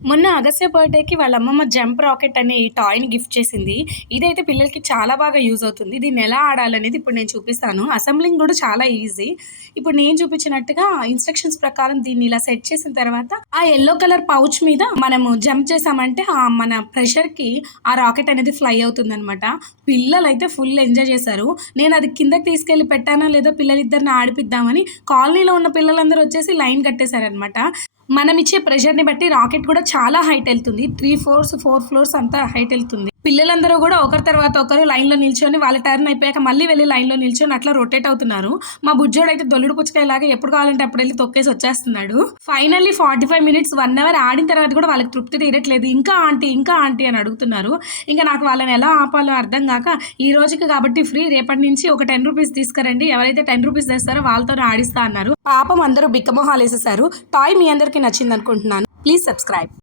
మొన్న అగస్త్య బర్త్‌డేకి వాళ్ళ అమ్మమ్మ జంప్ రాకెట్ అనే ఈ టాయ్‌ని గిఫ్ట్ చేసింది. ఇదైతే పిల్లలకి చాలా బాగా యూజ్ అవుతుంది. దీన్ని ఎలా ఆడాలనేది ఇప్పుడు నేను చూపిస్తాను. అసెంబ్లింగ్ గూడా చాలా ఈజీ. ఇప్పుడు నేను చూపించినట్టుగా ఇన్‌స్ట్రక్షన్స్ ప్రకారం దీన్ని ఇలా సెట్ చేసిన తర్వాత, ఆ యెల్లో కలర్ పౌచ్ మీద మనము జంప్ చేసామంటే మన ప్రెషర్‌కి ఆ రాకెట్ అనేది ఫ్లై అవుతుందనమాట. పిల్లలైతే ఫుల్ ఎంజాయ్ చేశారు. నేను అది కిందకి తీసుకెళ్ళి పెట్టానో లేదో పిల్లలిద్దరిని ఆడిపిద్దామని కాలనీలో ఉన్న పిల్లలందరూ వచ్చేసి లైన్ కట్టేశారనమాట. మనమిచ్చే ప్రెషర్‌ని బట్టి రాకెట్ కూడా చాలా హైట్ ఎళ్తుంది. 3 ఫ్లోర్స్, 4 ఫ్లోర్స్ అంతా హైట్ ఎళ్తుంది. పిల్లలందరూ గూడా ఒకరి తర్వాత ఒకరు లైన్‌లో నిల్చొని వాళ్ళ టర్న్ అయిపోయాక మళ్ళీ వెళ్లి లైన్‌లో నిల్చొని అట్లా రొటేట్ అవుతున్నారు. మా బుజ్జోడైతే దొల్లుడు పుచ్చకాయలాగా ఎప్పుడు కావాలంటే అప్పుడెళ్లి తొక్కేసి వచ్చేస్తున్నాడు. ఫైనల్లీ 45 మినిట్స్, 1 అవర్ ఆడిన తర్వాత కూడా వాళ్ళకి తృప్తి తీరట్లేదు. ఇంకా ఆంటీ, ఇంకా ఆంటీ అని అడుగుతున్నారు. ఇంక నాకు వాళ్ళని ఎలా ఆపాలో అర్థం గాక, ఈ రోజుకి కాబట్టి ఫ్రీ, రేపటి నుంచి ఒక రూ. 10 తీసుకురండి. ఎవరైతే రూ. 10 తెస్తారో వాళ్ళతోనే ఆడిస్తా అన్నారు. పాపం అందరూ బిక్కమొహాలేసేశారు. టాయ్ మీ అందరికీ నచ్చిందనుకుంటున్నాను. Please subscribe.